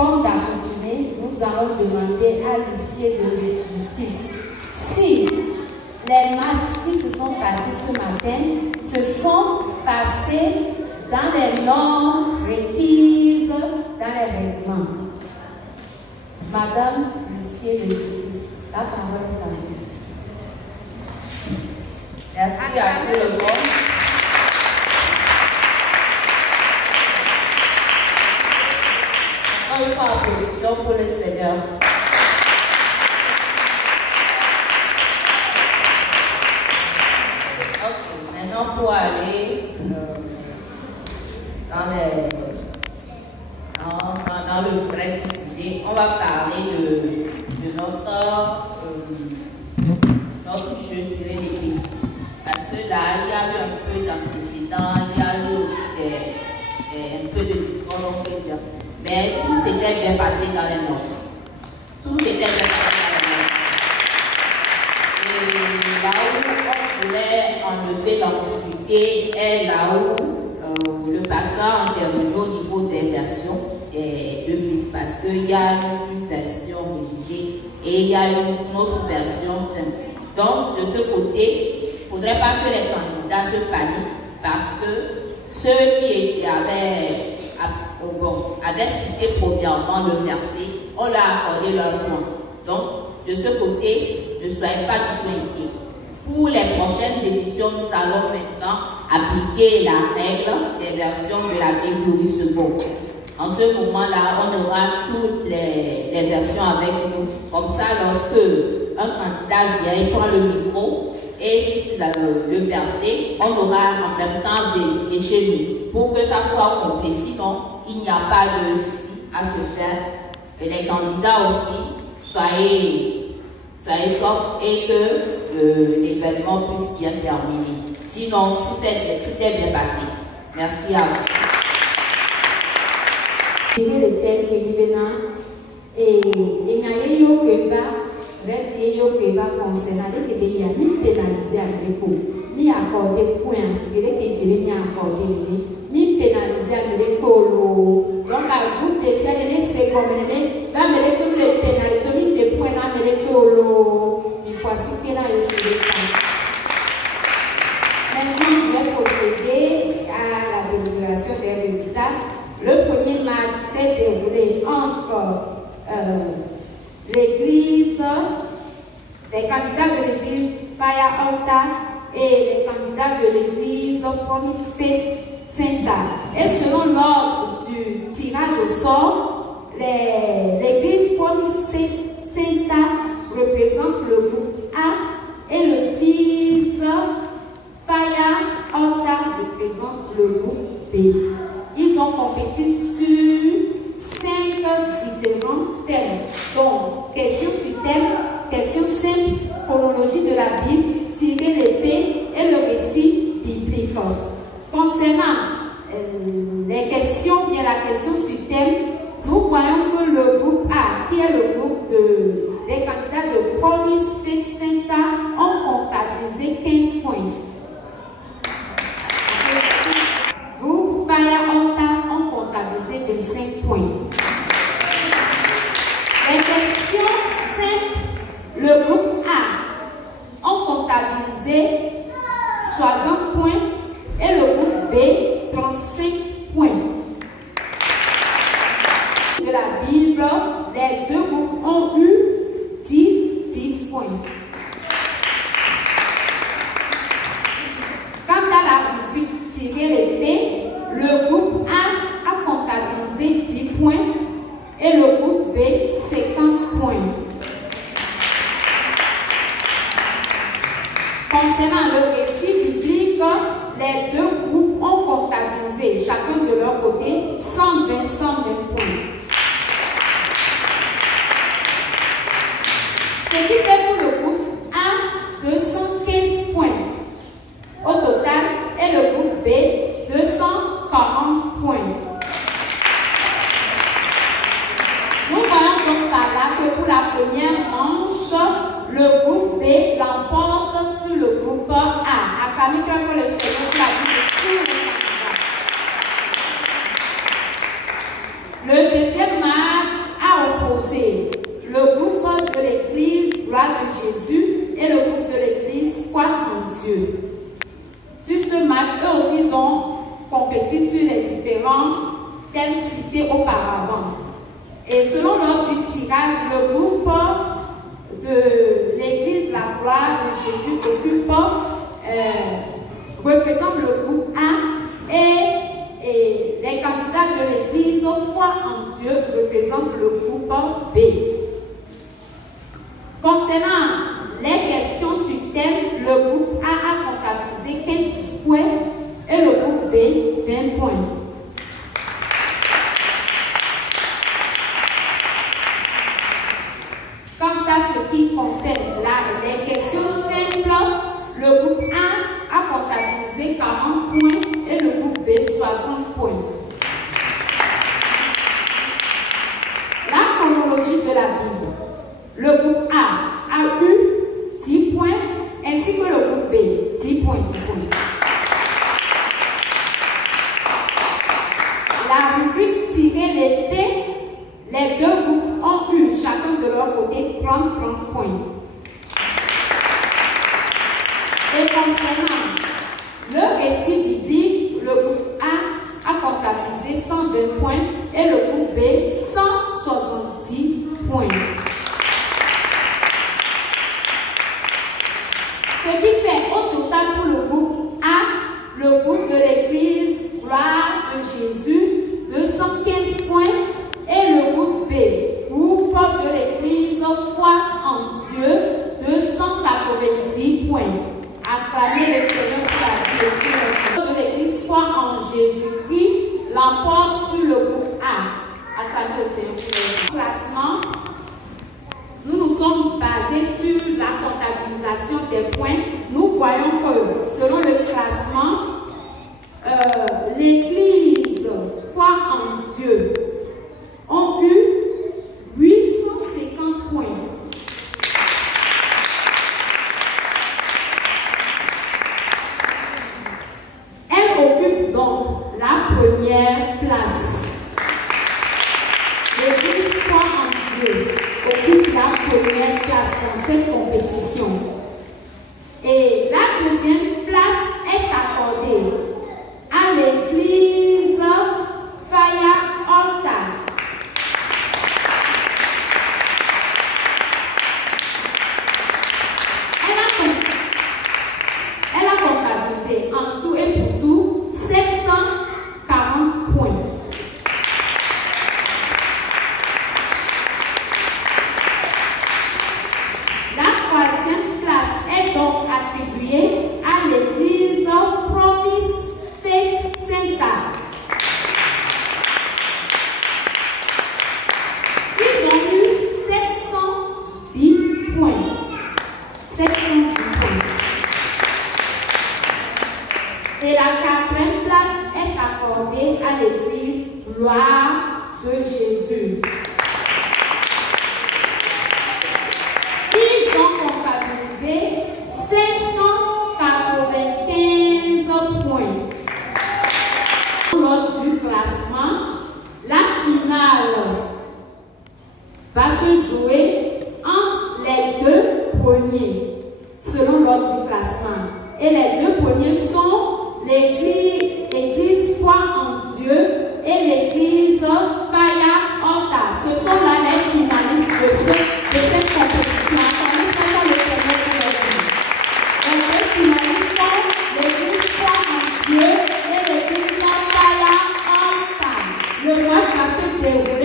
comme d'accoutumée, nous allons demander à l'huissier de justice si les matchs qui se sont passés ce matin se sont passés dans les normes requises dans les règlements. Madame l'huissier de justice, la parole est à vous. Merci à tout le monde. Encore une fois, applaudissements pour le Seigneur. Ok, maintenant pour aller dans le vrai du sujet, on va parler de notre jeu tirer l'épée. Parce que là, il y a eu un peu d'antécédents, il y a eu aussi un peu de discours, on peut dire. Mais tout s'était bien passé dans les normes. Tout s'était bien passé dans les normes. Et là où on voulait enlever l'ambiguïté est là où le pasteur a intervenu au niveau des versions des deux Bibles. Parce qu'il y a une version rédigée et il y a une autre version simple. Donc, de ce côté, il ne faudrait pas que les candidats se paniquent parce que ceux qui avaient cité premièrement le verset, on leur a accordé leur point. Donc, de ce côté, ne soyez pas du tout inquiets. Pour les prochaines éditions, nous allons maintenant appliquer la règle des versions de la Bible Louis II. En ce moment-là, on aura toutes les versions avec nous. Comme ça, lorsque un candidat vient, il prend le micro et cite le verset, on aura en même temps vérifié chez lui pour que ça soit complet. Sinon, il n'y a pas de souci à se faire. Et les candidats aussi, soyez sobres et que l'événement puisse bien terminer. Sinon, tout est bien passé. Merci à vous. Le père et il y a qui va concernant les pays pénalisés à l'époque, ni accorder point, c'est que les pays ni accorder, ni pénalisé à l'époque. Donc, à groupe de ciel, c'est comme va me comme les pénalisés, ni des points à me l'époque. Mais voici que là, je suis maintenant, je vais procéder à la délibération des résultats. Le premier match s'est déroulé entre l'église, les candidats de l'église Fire Altar et les candidats de l'église Promise Faith Center. Et selon l'ordre du tirage au sort, l'église Promise Faith Center représente le groupe A et l'église Fire Altar représente le groupe B. Ils ont compétit sur 5 différents thèmes. Donc, questions sur thème, questions simples, chronologie de la Bible, tirer l'épée et le récit biblique. Concernant les questions, bien la question sur thème, nous voyons que le groupe A, qui est le groupe des candidats de Promise Faith Center, ont comptabilisé 15 points. Groupe Fire Altar ont comptabilisé 25 points. Les questions simples, le groupe A ont comptabilisé 60 points et le groupe B 35 points. De la Bible, les deux groupes ont eu 10 points. Quant à la rubrique tirer l'épée, le groupe A a comptabilisé 10 points et le groupe B 50 points. Concernant le récit biblique, les deux groupes ont comptabilisé chacun de leur côté 120 points. Ce qui fait pour le groupe A 215 points au total et le groupe B 240 points. Nous voyons donc par là que pour la première manche, le groupe B l'emporte sur le groupe A. Acclamez que le Seigneur l'a dit de tous les candidats. Le deuxième match auparavant. Et selon l'ordre du tirage, le groupe de l'Église La Gloire de Jésus représente le groupe A et les candidats de l'Église Foi en Dieu représentent le groupe B. Concernant les questions sur thème, le groupe A a comptabilisé 15 points et le groupe B 20 points. Quant à ce qui concerne les questions simples, le groupe A a comptabilisé 40 points et le groupe B 60 points. La chronologie de la Bible. Le groupe A a eu 10 points ainsi que le groupe B 10 points, 10 points. La rubrique tirée l'été, les deux groupes ont eu chacun de leur côté 30 points. Et concernant le récit biblique, le groupe A a comptabilisé 120 points et le groupe B 170 points. Ce qui fait au total pour le groupe A, le groupe de l'Église Gloire de Jésus, 215 points et le groupe B, groupe de l'Église Foi en Dieu, 290 points. Acclamez le Seigneur pour la vie de l'Église Foi en Jésus-Christ l'emporte sur le groupe A. Acclamez le Seigneur pour la vie. Classement, nous nous sommes basés sur la comptabilisation des points. Nous voyons que selon le classement, l'Église Foi en Dieu ont eu 850 points. Elle occupe donc la première place. L'Église Foi en Dieu occupe la première place dans cette compétition. Et la deuxième place est accordée à l'Église Fire Altar. Elle a comptabilisé en tout et pour tout 740 points. La troisième place est donc attribuée à l'Église Promise Faith Center. Ils ont eu 710 points. 710 points. Et la quatrième place est accordée à l'Église Gloire de Jésus. Ils ont comptabilisé 595 points. Lors du classement, la finale va se jouer entre les deux premiers, selon l'ordre du classement. Et les deux premiers sont l'Église Foi en Dieu et l'Église Fire Altar. Ce sont là les finalistes de cette compétition. Attendez vraiment le Seigneur pour leur vie. Les deux finalistes sont l'Église Foi en Dieu et l'Église Fire Altar. Le match va se dérouler